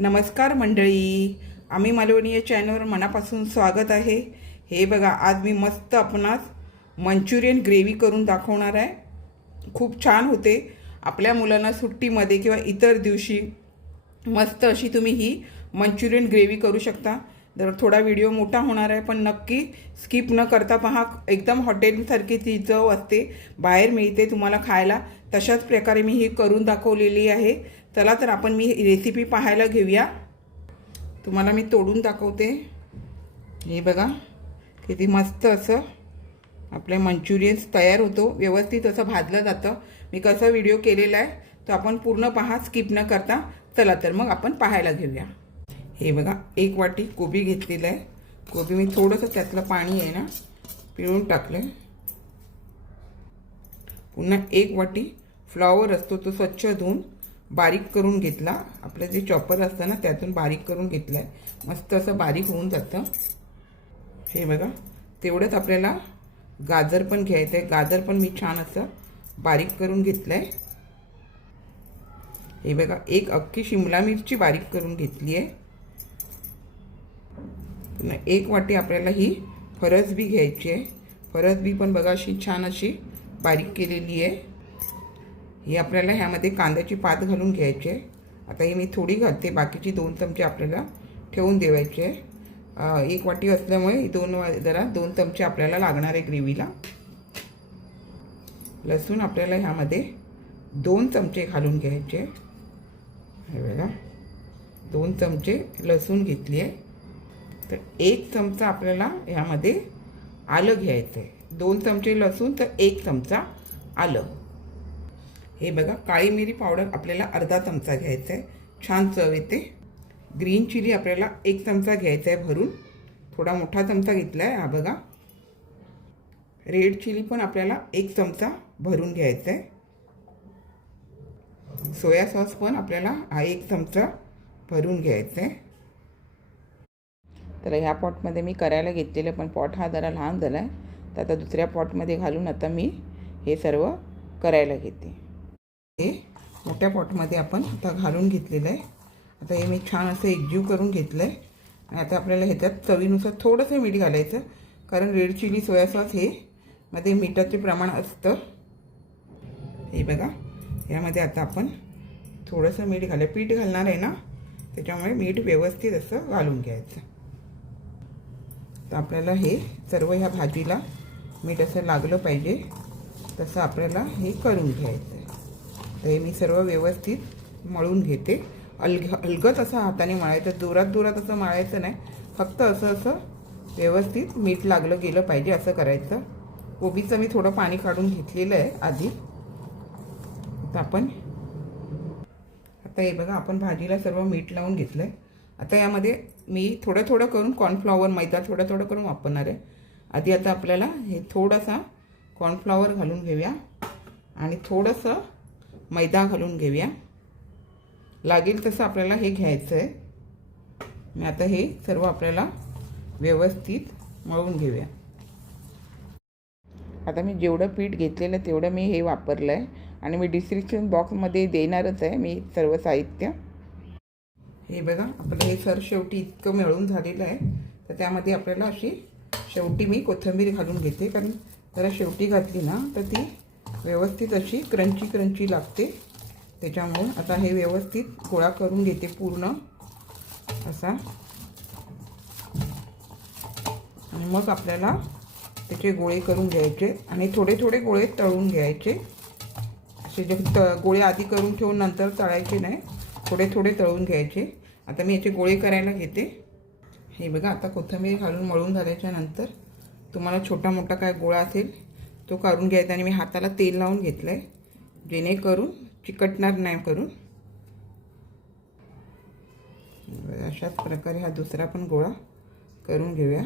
नमस्कार मंडळी. आम्ही मालवणी या चॅनलवर मनापासून स्वागत आहे. हे बघा आज मी मस्त आपणास मंचुरियन ग्रेव्ही करून दाखवणार आहे. खूप छान होते. आपल्या मुलांना सुट्टीमध्ये किंवा इतर दिवशी मस्त अशी तुम्ही ही मंचुरियन ग्रेव्ही करू शकता. जर थोडा व्हिडिओ मोठा होणार आहे पण नक्की स्किप न करता पहा. एकदम हॉटेलसारखी ती चव असते. बाहेर मिळते तुम्हाला खायला. तशाच प्रकारे मी ही करून दाखवलेली आहे. चला तर आपण मी रेसिपी पाहायला घेऊया. तुम्हाला मी तोडून दाखवते. हे बघा किती मस्त असं आपले मंचुरियन्स तयार होतो. व्यवस्थित असं भाजलं जातं. मी कसा व्हिडिओ केलेला आहे तो आपण पूर्ण पहा स्किप न करता. चला तर मग आपण पाहायला घेऊया. हे बघा एक वाटी कोबी घेतलेलं आहे. कोबी मी थोडंसं त्यातलं पाणी आहे ना पिळून टाकलं आहे पुन्हा एक वाटी फ्लॉवर असतो तो स्वच्छ धुवून. बारीक करून घेतला. आपलं जे चॉपर असतं ना त्यातून बारीक करून घेतलं आहे मस्त असं बारीक होऊन जातं. हे बघा. तेवढंच आपल्याला गाजर पण घ्यायचं आहे. गाजर पण मी छान असं बारीक करून घेतलं आहे हे बघा. एक अख्खी शिमला मिरची बारीक करून घेतली आहे. पुन्हा एक वाटी आपल्याला ही फरसबी घ्यायची आहे. फरसबी पण बघा अशी छान अशी बारीक केलेली आहे. ही आपल्याला ह्यामध्ये कांद्याची पात घालून घ्यायची आहे. आता ही मी थोडी घालते बाकीची दोन चमचे आपल्याला ठेवून देवायचे आहे. एक वाटी असल्यामुळे दोन वा जरा दोन चमचे आपल्याला लागणार आहे ग्रेव्हीला. लसूण आपल्याला ह्यामध्ये दोन चमचे घालून घ्यायचे हे बघा दोन चमचे लसूण घेतली आहे. तर एक चमचा आपल्याला ह्यामध्ये आलं घ्यायचं आहे दोन चमचे लसूण तर एक चमचा आलं. हे बघा काळी मिरी पावडर आपल्याला अर्धा चमचा घ्यायचा आहे छान चव येते. ग्रीन चिली आपल्याला एक चमचा घ्यायचा आहे भरून. थोडा मोठा चमचा घेतला आहे हा बघा. रेड चिली पण आपल्याला एक चमचा भरून घ्यायचा आहे सोया सॉस पण आपल्याला हा एक चमचा भरून घ्यायचा आहे तर ह्या पॉटमध्ये मी करायला घेतलेलं पण पॉट हा जरा लहान झाला आहे तर आता दुसऱ्या पॉटमध्ये घालून आता मी हे सर्व करायला घेते. हे मोठ्या पॉटमध्ये आपण आता घालून घेतलेलं आहे. आता हे मी छान असं एकजीव करून घेतलं आहे आणि आता आपल्याला ह्याच्यात चवीनुसार थोडंसं मीठ घालायचं. कारण रेड चिली सोया सॉस हे मध्ये मिठाचे प्रमाण असतं. हे बघा. यामध्ये आता आपण थोडंसं मीठ घालं पीठ घालणार आहे ना त्याच्यामुळे मीठ व्यवस्थित असं घालून घ्यायचं. तर आपल्याला हे सर्व ह्या भाजीला मीठ असं लागलं पाहिजे. तसं आपल्याला हे करून घ्यायचं तर हे मी सर्व व्यवस्थित मळून घेते. अलग अलगत असं हाताने मळायचं जोरात जोरात असं मळायचं नाही. फक्त असं असं व्यवस्थित मीठ लागलं गेलं पाहिजे असं करायचं. कोबीचं मी थोडं पाणी काढून घेतलेलं आहे आधी. आता आपण आता हे बघा आपण भाजीला सर्व मीठ लावून घेतलं आहे आता यामध्ये मी थोडं थोडं करून कॉर्नफ्लॉवर मैदा थोडं थोडं करून वापरणार आहे. आधी आता आपल्याला हे थोडासा कॉर्नफ्लॉवर घालून घेऊया. आणि थोडंसं मैदा घालून घेऊया. लागेल तसं आपल्याला हे घ्यायचं आहे. मी आता हे सर्व आपल्याला व्यवस्थित मळून घेऊया. आता मी जेवढं पीठ घेतलेलं तेवढं मी हे वापरलं आहे. आणि मी डिस्क्रिप्शन बॉक्समध्ये देणारच आहे मी सर्व साहित्य. हे बघा आपलं हे सर शेवटी इतकं मिळून झालेलं आहे तर त्यामध्ये आपल्याला अशी शेवटी मी कोथिंबीर घालून घेते. कारण जरा शेवटी घातली ना तर ती व्यवस्थित अशी क्रंची क्रंची लागते. त्याच्यामुळं आता हे व्यवस्थित गोळा करून घेते पूर्ण. असा. आणि मग आपल्याला त्याचे गोळे करून घ्यायचे आणि थोडे थोडे गोळे तळून घ्यायचे. असे जे त गोळे आधी करून ठेवून नंतर तळायचे नाही. थोडे थोडे तळून घ्यायचे. आता मी याचे गोळे करायला घेते. हे बघा आता कोथिंबीर घालून मळून झाल्याच्यानंतर तुम्हाला छोटा मोठा काय गोळा असेल तो काढून घ्यायचा आणि मी हाताला तेल लावून घेतलं आहे जेणेकरून चिकटणार नाही करून. अशाच प्रकारे हा दुसरा पण गोळा करून घेऊया.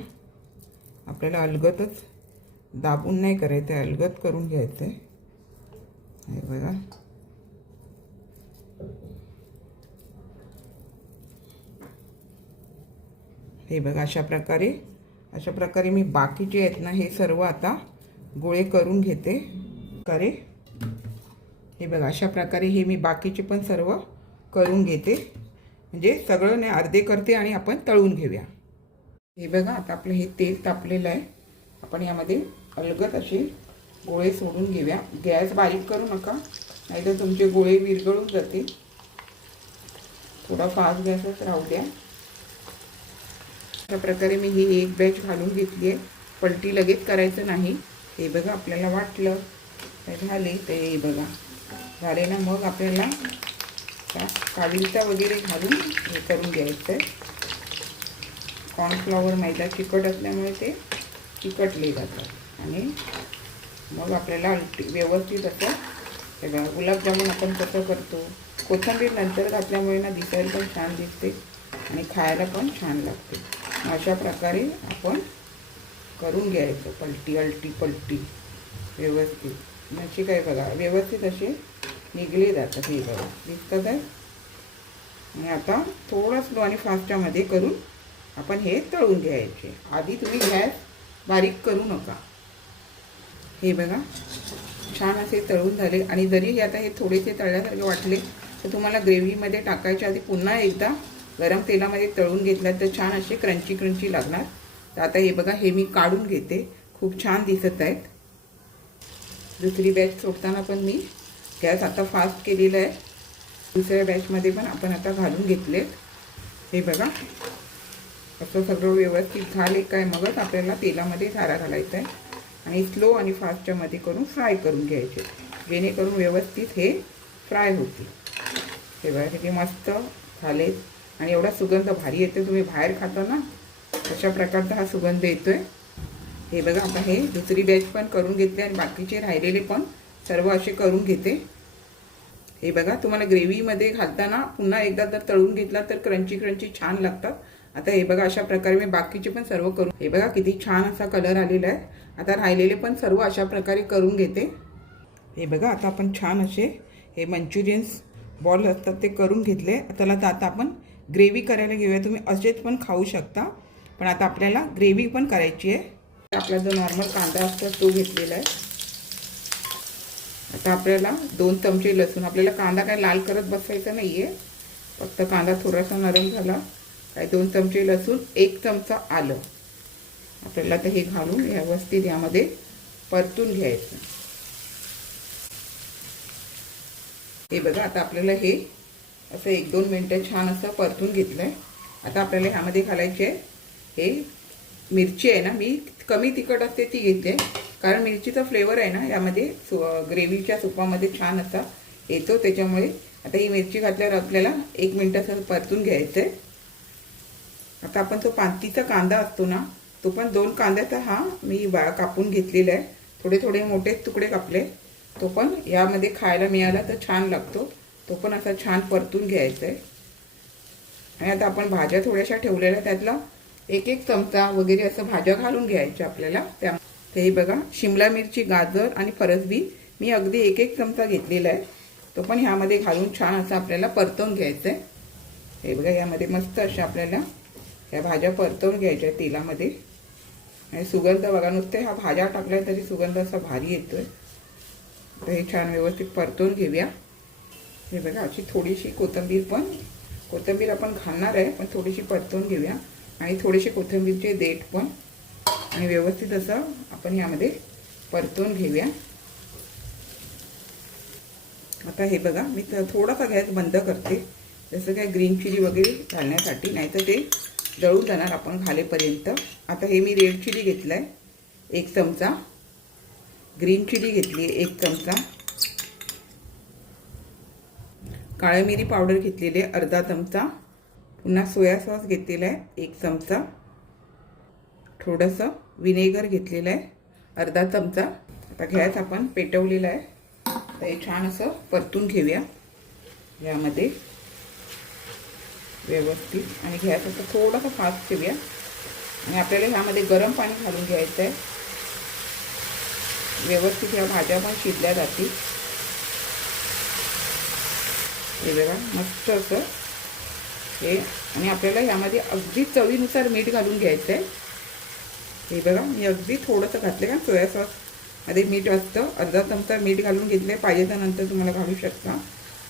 आपल्याला अलगतच दाबून नाही करायचं आहे अलगत करून घ्यायचं आहे हे बघा. हे बघा अशा प्रकारे अशा प्रकारे मी बाकीचे आहेत ना हे सर्व आता गोळे करून घेते. करे. हे बघा अशा प्रकारे हे मी बाकीचे पण सर्व करून घेते. म्हणजे सगळं नाही अर्धे करते आणि आपण तळून घेऊया. हे बघा आता आपलं हे तेल तापलेलं आहे. आपण यामध्ये अलगत असे गोळे सोडून घेऊया. गॅस बारीक करू नका नाहीतर तुमचे गोळे विरघळून जातील. थोडा फास्ट गॅसच राहू द्या. अशा प्रकारे मी ही एक बॅच घालून घेतली आहे. पलटी लगेच करायचं नाही. हे बघा आपल्याला वाटलं. काय झाले ते हे बघा. झाले ना मग आपल्याला काविलता वगैरे घालून हे करून घ्यायचं आहे कॉर्नफ्लॉवर मैदा चिकट असल्यामुळे ते चिकटले जातात. आणि मग आपल्याला अल्टी व्यवस्थित असं हे बघा गुलाबजामुन आपण कसं करतो कोथिंबीर नंतर घातल्यामुळे ना दिसायला पण छान दिसते आणि खायला पण छान लागते. अशा प्रकारे आपण करून घ्यायचं पलटी अलटी पलटी व्यवस्थित. अशी काय बघा व्यवस्थित असे निघले जातात हे बघा. दिसतात आहे आणि आता थोडंसं स्लो आणि फास्टामध्ये करून आपण हे तळून घ्यायचे. आधी तुम्ही गॅस बारीक करू नका. हे बघा छान असे तळून झाले. आणि जरी हे आता हे थोडेसे तळल्यासारखे वाटले तर तुम्हाला ग्रेव्हीमध्ये टाकायच्या आधी पुन्हा एकदा गरम तेलामध्ये तळून घेतलं तर छान असे क्रंची क्रंची लागणार. तर आता हे बघा हे मी काढून घेते. खूप छान दिसत आहेत. दुसरी बॅच सोडताना पण मी गॅस आता फास्ट केलेला आहे. दुसऱ्या बॅचमध्ये पण आपण आता घालून घेतले हे बघा. असं सगळं व्यवस्थित झाले काय मगच आपल्याला तेलामध्ये झारा घालायचा आहे. आणि स्लो आणि फास्टच्यामध्ये करून फ्राय करून घ्यायचे. जेणेकरून व्यवस्थित हे फ्राय होतील. हे बघा किती मस्त झालेत. आणि एवढा सुगंध भारी येतो. तुम्ही बाहेर खाता ना अशा प्रकारचा हा सुगंध येतोय. हे बघा आता हे दुसरी बॅच पण करून घेतली आणि बाकीचे राहिलेले पण सर्व असे करून घेते. हे बघा तुम्हाला ग्रेव्हीमध्ये घालताना पुन्हा एकदा जर तळून घेतला तर क्रंची क्रंची छान लागतात. आता हे बघा अशा प्रकारे मी बाकीचे पण सर्व करून हे बघा किती छान असा कलर आलेला आहे. आता राहिलेले पण सर्व अशा प्रकारे करून घेते. हे बघा आता आपण छान असे हे मंचुरियन्स बॉल असतात ते करून घेतले. त्याला तर आता आपण ग्रेव्ही करायला घेऊया. तुम्ही असेच पण खाऊ शकता. पण आता आपल्याला ग्रेव्ही पण करायची आहे. आपला जो नॉर्मल कांदा असतो तो घेतलेला आहे. आता आपल्याला दोन चमचे लसूण आपल्याला कांदा काय लाल करत बसायचा नाही आहे फक्त कांदा थोडासा नरम झाला काय दोन चमचे लसूण एक चमचा आलं. आपल्याला तर हे घालून व्यवस्थित यामध्ये परतून घ्यायचं. हे बघा आता आपल्याला हे असं एक दोन मिनटं छान असं परतून घेतलं आहे आता आपल्याला ह्यामध्ये घालायचे आहे हे मिरची आहे ना मी कमी तिखट असते ती घेते. कारण मिरचीचा फ्लेवर आहे ना यामध्ये सु ग्रेव्हीच्या सुपामध्ये छान असा येतो. त्याच्यामुळे आता ही मिरची घातल्यावर आपल्याला एक मिनटं परतून घ्यायचं आहे आता आपण तो पांतीचा कांदा असतो ना तो पण दोन कांद्याचा हा मी बा कापून घेतलेला आहे. थोडे थोडे मोठे तुकडे कापले. तो पण यामध्ये खायला मिळाला तर छान लागतो. तो पण असा छान परतून घ्यायचा आहे आणि आता आपण भाज्या थोड्याशा ठेवलेल्या त्यातला एक एक चमचा वगैरे असं भाज्या घालून घ्यायच्या आपल्याला. त्या ते बघा शिमला मिरची गाजर आणि फरसबी मी अगदी एक एक चमचा घेतलेला आहे. तो पण ह्यामध्ये घालून छान असं आपल्याला परतवून घ्यायचं आहे. हे बघा यामध्ये मस्त अशा आपल्याला ह्या भाज्या परतवून घ्यायच्या तेलामध्ये. आणि सुगंध बघा नुसते ह्या भाज्या टाकल्या तरी सुगंध असा भारी येतोय. तर हे छान व्यवस्थित परतवून घेऊया. हे बघा अशी थोडीशी कोथिंबीर पण कोथिंबीर आपण घालणार आहे पण थोडीशी परतवून घेऊया. आणि थोडेसे कोथिंबीरचे देठ पण. आणि व्यवस्थित असं आपण यामध्ये परतून घेऊया. आता हे बघा मी थोडासा गॅस बंद करते. जसं काय ग्रीन चिली वगैरे घालण्यासाठी नाहीतर ते जळून जाणार आपण घालेपर्यंत आता हे मी रेड चिली घेतलं आहे एक चमचा. ग्रीन चिली घेतली आहे एक चमचा. काळ्या मिरी पावडर घेतलेली आहे अर्धा चमचा. पुन्हा सोया सॉस घेतलेला आहे एक चमचा. थोडंसं विनेगर घेतलेलं आहे अर्धा चमचा. आता गॅस आपण पेटवलेला आहे. तर हे छान असं परतून घेऊया. यामध्ये व्यवस्थित. आणि गॅस असं थोडासा फास्ट ठेवूया. आणि आपल्याला ह्यामध्ये गरम पाणी घालून घ्यायचं आहे. व्यवस्थित ह्या भाज्या पण शिजल्या जातील. हे बघा मस्त असं हे आणि आपल्याला ह्यामध्ये अगदी चवीनुसार मीठ घालून घ्यायचं आहे हे बघा मी अगदी थोडंसं घातलं का? सोया सॉसमध्ये मीठ असतं. अर्धा चमचा मीठ घालून घेतले पाहिजे त्यानंतर तुम्हाला घालू शकता.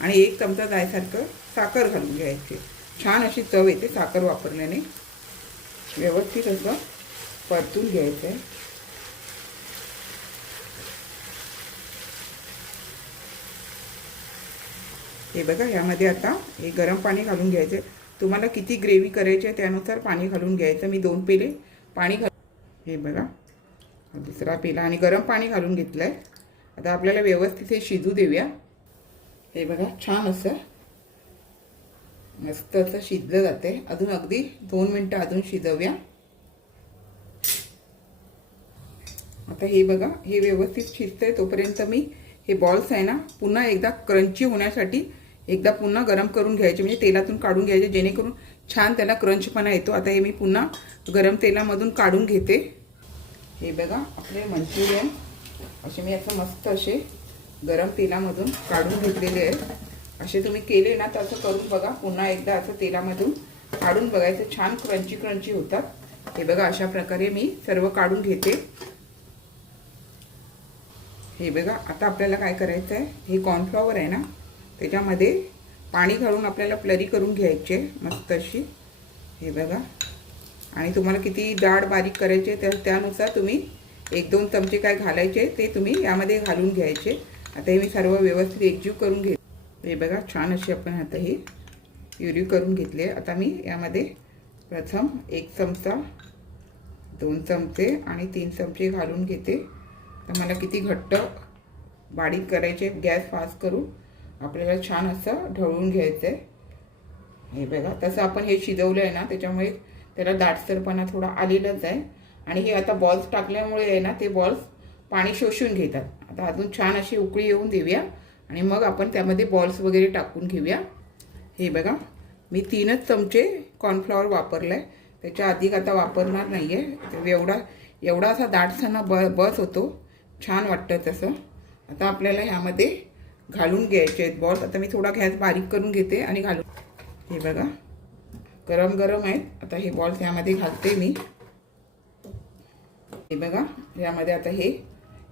आणि एक चमचा जायसारखं साखर घालून घ्यायची. छान अशी चव येते साखर वापरल्याने व्यवस्थित असं परतून घ्यायचं आहे हे बघा यामध्ये आता हे गरम पाणी घालून घ्यायचं तुम्हाला किती ग्रेव्ही करायची आहे त्यानुसार पाणी घालून घ्यायचं. मी दोन पेले पाणी घाल हे बघा. दुसरा पेला आणि गरम पाणी घालून घेतलं आहे आता आपल्याला व्यवस्थित हे शिजू देऊया. हे बघा छान असं मस्त असं शिजलं जाते अजून अगदी दोन मिनटं अजून शिजवूया. आता हे बघा हे व्यवस्थित शिजतंय. तोपर्यंत मी हे बॉल्स आहे ना पुन्हा एकदा क्रंची होण्यासाठी एकदा पुन्हा गरम करून घ्यायचे म्हणजे तेलातून काढून घ्यायचे जेणेकरून छान त्याला क्रंचपणा येतो. आता हे मी पुन्हा गरम तेलामधून काढून घेते. हे बघा आपले मंचुरियन. असे मी असं मस्त असे गरम तेलामधून काढून घेतलेले आहेत. असे तुम्ही केले ना तर असं करून बघा. पुन्हा एकदा असं तेलामधून काढून बघायचं. छान क्रंची क्रंची होतात. हे बघा अशा प्रकारे मी सर्व काढून घेते. हे बघा आता आपल्याला काय करायचं आहे हे कॉर्नफ्लॉवर आहे ना त्याच्यामध्ये पाणी घालून आपल्याला प्लरी करून घ्यायचे मस्त अशी. हे बघा. आणि तुम्हाला किती डाळ बारीक करायचे त्या त्यानुसार तुम्ही एक दोन चमचे काय घालायचे ते तुम्ही यामध्ये घालून घ्यायचे. आता हे मी सर्व व्यवस्थित एकजीव करून घे हे बघा छान अशी आपण आता हे प्युरी करून घेतली आता मी यामध्ये प्रथम एक चमचा दोन चमचे आणि तीन चमचे घालून घेते. तर मला किती घट्ट बारीक करायचे गॅस फास्ट करून. आपल्याला छान असं ढवळून घ्यायचं आहे हे बघा तसं आपण हे शिजवलं आहे ना त्याच्यामुळे त्याला दाटसरपणा थोडा आलेलाच आहे. आणि हे आता बॉल्स टाकल्यामुळे आहे ना ते बॉल्स पाणी शोषून घेतात. आता अजून छान अशी उकळी येऊन देऊया. आणि मग आपण त्यामध्ये बॉल्स वगैरे टाकून घेऊया. हे बघा मी तीनच चमचे कॉर्नफ्लॉवर वापरलं आहे त्याच्या अधिक आता वापरणार नाही आहे एवढा एवढा असा दाटसाना ब बस होतो. छान वाटतं तसं. आता आपल्याला ह्यामध्ये घालून घ्यायचे आहेत. बॉल्स आता मी थोडा गॅस बारीक करून घेते आणि घालून हे बघा. गरम गरम आहेत. आता हे बॉल्स यामध्ये घालते मी. हे बघा. यामध्ये आता हे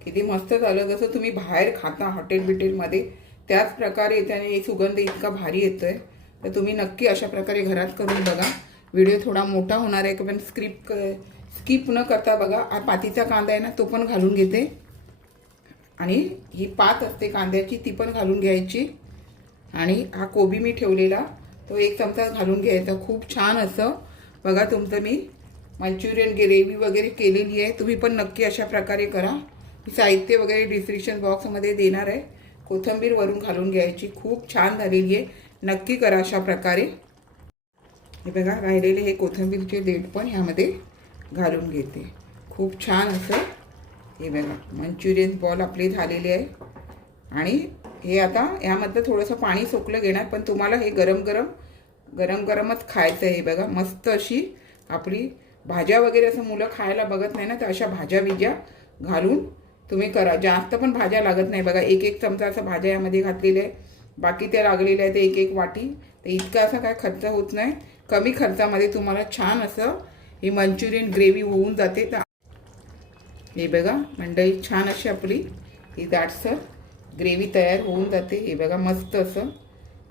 किती मस्त झालं. जसं तुम्ही बाहेर खाता हॉटेल बिटेलमध्ये त्याच प्रकारे त्याने सुगंध इतका भारी येतो आहे तर तुम्ही नक्की अशा प्रकारे घरात करून बघा. व्हिडिओ थोडा मोठा होणार आहे पण स्क्रिप्ट स्किप न करता बघा. पातीचा कांदा आहे ना तो पण घालून घेते. आणि ही पात असते कांद्याची ती पण घालून घ्यायची. आणि हा कोबी मी ठेवलेला तो एक चमचा घालून घ्यायचा. खूप छान असं. बघा तुमचं मी मंचुरियन ग्रेव्ही वगैरे केलेली आहे. तुम्ही पण नक्की अशा प्रकारे करा. मी साहित्य वगैरे डिस्क्रिप्शन बॉक्समध्ये देणार आहे. कोथिंबीर वरून घालून घ्यायची. खूप छान झालेली आहे. नक्की करा अशा प्रकारे. हे बघा राहिलेले हे कोथिंबीरचे देठ पण ह्यामध्ये घालून घेते. खूप छान असं. हे बघा मंचुरियन बॉल आपली झालेली आहे. आणि हे आता यामधलं थोडंसं पाणी सोकलं घेणार पण तुम्हाला हे गरम गरम गरम गरमच खायचं आहे हे बघा. मस्त अशी आपली भाज्या वगैरे असं मुलं खायला बघत नाही ना तर अशा भाज्या बिज्या घालून तुम्ही करा. जास्त पण भाज्या लागत नाही बघा. एक एक चमचा असं भाज्या यामध्ये घातलेल्या आहे. बाकी त्या लागलेल्या आहेत एक एक वाटी. तर इतका असा काय खर्च होत नाही. कमी खर्चामध्ये तुम्हाला छान असं ही मंचुरियन ग्रेव्ही होऊन जाते. तर हे बघा मंडळी छान अशी आपली. ही दाटसर ग्रेव्ही तयार होऊन जाते. हे बघा मस्त असं.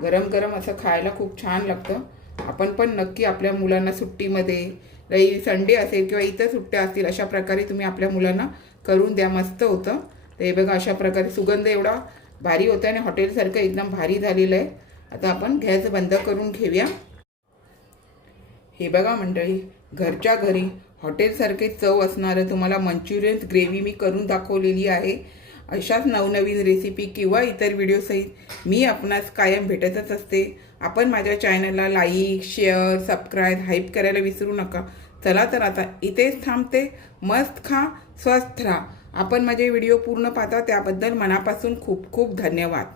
गरम गरम असं खायला खूप छान लागतं. आपण पण नक्की आपल्या मुलांना सुट्टीमध्ये रवि संडे असेल किंवा इतर सुट्ट्या असतील अशा प्रकारे तुम्ही आपल्या मुलांना करून द्या. मस्त होतं. तर हे बघा अशा प्रकारे सुगंध एवढा भारी होता आणि हॉटेलसारखं एकदम भारी झालेलं आहे. आता आपण गॅस बंद करून घेऊया. हे बघा मंडळी घरच्या घरी हॉटेलसारखे चव असणारं तुम्हाला मंचुरियन ग्रेव्ही मी करून दाखवलेली आहे. अशाच नवनवीन रेसिपी किंवा इतर व्हिडिओसहित मी आपणास कायम भेटतच असते. आपण माझ्या चॅनलला लाईक शेअर सबस्क्राईब हाईप करायला विसरू नका. चला तर आता इथेच थांबते. मस्त खा स्वस्थ राहा. आपण माझे व्हिडिओ पूर्ण पाहता त्याबद्दल मनापासून खूप खूप धन्यवाद.